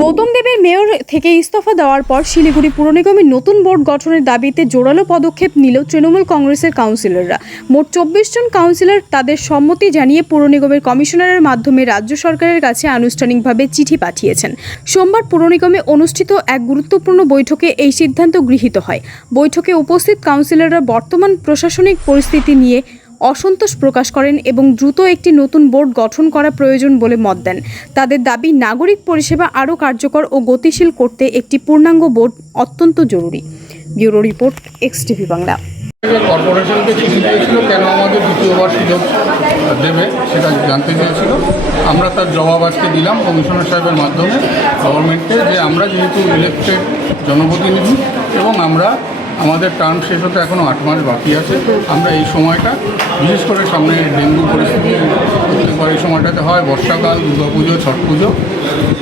গৌতম দেবের মেয়র থেকে ইস্তফা দেওয়ার পর শিলিগুড়ি পুর নিগমের নতুন বোর্ড গঠনের দাবিতে জোরালো পদক্ষেপ নিল তৃণমূল কংগ্রেসের কাউন্সিলররা। মোট ২৪ জন কাউন্সিলর তাদের সম্মতি জানিয়ে পুর নিগমের কমিশনারের মাধ্যমে রাজ্য সরকারের কাছে আনুষ্ঠানিকভাবে চিঠি পাঠিয়েছেন। সোমবার পুর নিগমে অনুষ্ঠিত এক গুরুত্বপূর্ণ বৈঠকে এই সিদ্ধান্ত গৃহীত হয়। বৈঠকে উপস্থিত কাউন্সিলররা বর্তমান প্রশাসনিক পরিস্থিতি নিয়ে অসন্তোষ প্রকাশ করেন এবং দ্রুত একটি নতুন বোর্ড গঠন করা প্রয়োজন বলে মত দেন। তাদের দাবি, নাগরিক পরিষেবা আরও কার্যকর ও গতিশীল করতে একটি পূর্ণাঙ্গ বোর্ড অত্যন্ত জরুরি। Bureau report, XTV Bangla. কর্পোরেশনকে চিঠি দিয়েছিল কেন আমাদের দ্বিতীয়বার সুযোগ দেবে সেটা জানতে চেয়েছিল। আমরা তার জবাব আজকে দিলাম কমিশনার সাহেবের মাধ্যমে গভর্নমেন্টকে, যে আমরা যেহেতু ইলেকটেড জনপ্রতিনিধি এবং আমরা আমাদের টার্ম শেষ হতে এখনও 8 মাস বাকি আছে, আমরা এই সময়টা বিশেষ করে সামনে ডেঙ্গু পরিস্থিতি প্রত্যেকবার এই সময়টাতে হয়, বর্ষাকাল, দুর্গাপুজো, ছট পুজো,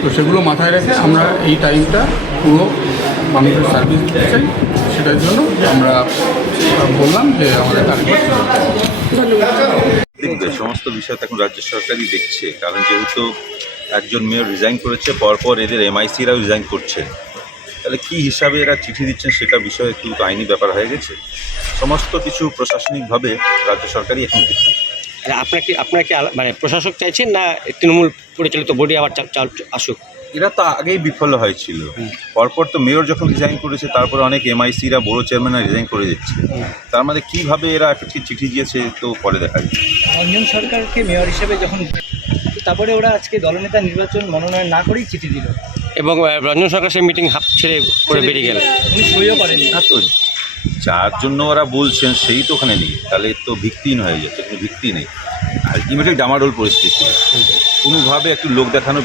তো সেগুলো মাথায় রেখে আমরা এই টাইমটা পুরো মানুষের সার্ভিস দিতে চাই। সেটার জন্য আমরা বললাম যে আমাদের টার্গেট। দেখবে সমস্ত বিষয় তো এখন রাজ্য সরকারই দেখছে, কারণ যেহেতু একজন মেয়র রিজাইন করেছে, পরপর এদের এমআইসিরাও রিজাইন করছে, তাহলে কী হিসাবে এরা চিঠি দিচ্ছেন সেটা বিষয়ে একটু আইনি ব্যাপার হয়ে গেছে। সমস্ত কিছু প্রশাসনিকভাবে রাজ্য সরকারই এখন দেখছে। আপনাকে মানে প্রশাসক চাইছেন না তৃণমূল পরিচালিত বোর্ডে আবার আসুক? এরা তো আগেই বিফল হয়েছিল, পরপর তো মেয়র যখন রিজাইন করেছে তারপরে অনেক এমআইসিরা, বড় চেয়ারম্যানরা রিজাইন করে দিচ্ছে। তার মধ্যে কীভাবে এরা একটা চিঠি দিয়েছে তো পরে দেখা যায়। রঞ্জন সরকারকে মেয়র হিসেবে যখন, তারপরে ওরা আজকে দলনেতা নির্বাচন মনোনয়ন না করেই চিঠি দিল এবং রঞ্জন সরকার সেই মিটিং হাফ ছেড়ে করে বেরিয়ে গেলেন, উনি সইও করেনি। না তো যার জন্য ওরা বলছেন সেই তো ওখানে নেই, তাহলে তো ভিত্তিহীন হয়ে যাচ্ছে। কোনো ভিত্তি নেই, আলটিমেটলি ডামাডোল পরিস্থিতি। কোনোভাবে একটু লোক দেখানো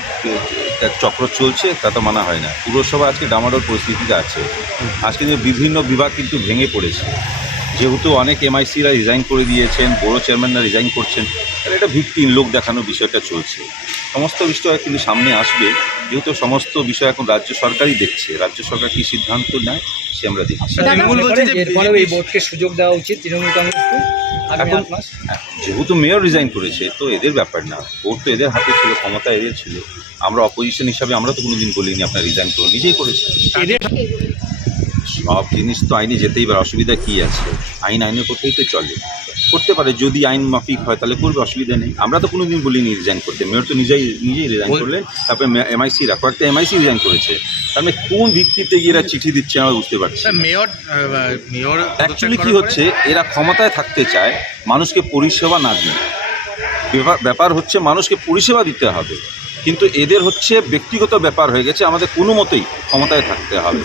চক্র চলছে, তা তো মানা হয় না। পুরসভা আজকে ডামাডোল পরিস্থিতিতে আছে। আজকে বিভিন্ন বিভাগ কিন্তু ভেঙে পড়েছে, যেহেতু অনেক এমআইসিরা রিজাইন করে দিয়েছেন, বড় চেয়ারম্যানরা রিজাইন করছেন, তাহলে এটা ভিত্তিহীন লোক দেখানো বিষয়টা চলছে। সমস্ত বিষয় কিন্তু সামনে আসবে, যেহেতু সমস্ত বিষয় এখন রাজ্য সরকারই দেখছে। রাজ্য সরকার কী সিদ্ধান্ত নেয় সে আমরা দেখছি। তৃণমূল বলছে যে এরপরেও এই বোর্ডকে সুযোগ দেওয়া উচিত তৃণমূল কংগ্রেসকে। এখন যেহেতু মেয়র রিজাইন করেছে তো এদের ব্যাপার না, ভোট তো এদের হাতে ছিল, ক্ষমতা এদের ছিল। আমরা অপোজিশন হিসাবে আমরা তো কোনোদিন বলিনি আপনার রিজাইন করুন, নিজেই করেছে। সব জিনিস তো আইনে যেতেই পারে, অসুবিধা কী আছে? আইনের পথেই তো চলে, করতে পারে। যদি আইন মাফিক হয় তাহলে করবে, অসুবিধা নেই। আমরা তো কোনোদিন বলিনি রিজাইন করতে। মেয়র তো নিজেই রিজাইন করলেন, তারপরে এমআইসিরা কয়েকটা এমআইসি রিজাইন করেছে। তার মানে কোন ভিত্তিতে এরা চিঠি দিচ্ছে আমরা বুঝতে পারছি। মেয়র অ্যাকচুয়ালি কী হচ্ছে, এরা ক্ষমতায় থাকতে চায়, মানুষকে পরিষেবা না দিয়ে। ব্যাপার হচ্ছে মানুষকে পরিষেবা দিতে হবে, কিন্তু এদের হচ্ছে ব্যক্তিগত ব্যাপার হয়ে গেছে। আমাদের কোনো মতেই ক্ষমতায় থাকতে হবে।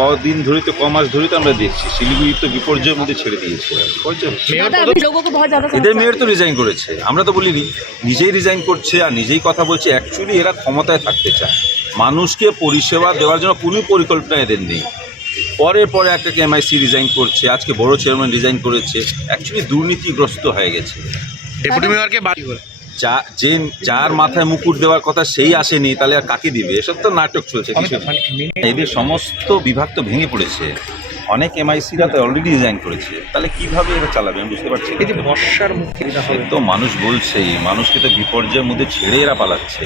কদিন ধরে তো, কমাস ধরে তো আমরা দেখছি শিলিগুড়ি তো বিপর্যয়ের মধ্যে ছেড়ে দিয়েছে। এদের মেয়র তো রিজাইন করেছে, আমরা তো বলিনি, নিজেই রিজাইন করছে আর নিজেই কথা বলছে। অ্যাকচুয়ালি এরা ক্ষমতায় থাকতে চায়, মানুষকে পরিষেবা দেওয়ার জন্য কোনো পরিকল্পনা এদের নেই। পরে একটা এমআইসি রিজাইন করছে, আজকে বড় চেয়ারম্যান রিজাইন করেছে। অ্যাকচুয়ালি দুর্নীতিগ্রস্ত হয়ে গেছে। ডেপুটি মেয়রকে বাড়ি করে যার মাথায় মুকুট দেওয়ার কথা সেই আসেনি, তাহলে আর কাকে দিবে? এসব তো নাটক চলছে কিছু। এদের সমস্ত বিভাগ তো ভেঙে পড়েছে, অনেক এমআইসিরা তো অলরেডি রিজাইন করেছে, তাহলে কিভাবে এরা চালাবে আমি বুঝতে পারছি। বর্ষার মুখে তো মানুষ বলছেই, মানুষকে তো বিপর্যয়ের মধ্যে ছেড়ে এরা পালাচ্ছে।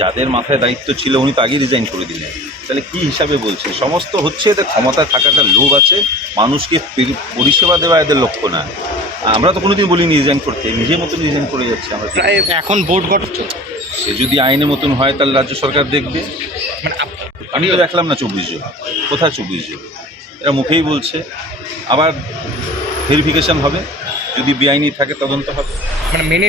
যাদের মাথায় দায়িত্ব ছিল উনি তো আগেই রিজাইন করে দিলেন, তাহলে কী হিসাবে বলছে? সমস্ত হচ্ছে এদের ক্ষমতায় থাকাটা লোভ আছে, মানুষকে পরিষেবা দেওয়া এদের লক্ষ্য না। আমরা তো কোনোদিন বলিনি রিজাইন করতে, নিজের মতন রিজাইন করে যাচ্ছে। আমরা এখন বোর্ড গঠন সে যদি আইনের মতন হয় তাহলে রাজ্য সরকার দেখবে। মানে আমি তো দেখলাম না 24 জন, কোথায় 24 জন? এরা মুখেই বলছে, আবার ভেরিফিকেশন হবে, যদি বেআইনি থাকে তদন্ত হবে। মানে মেনে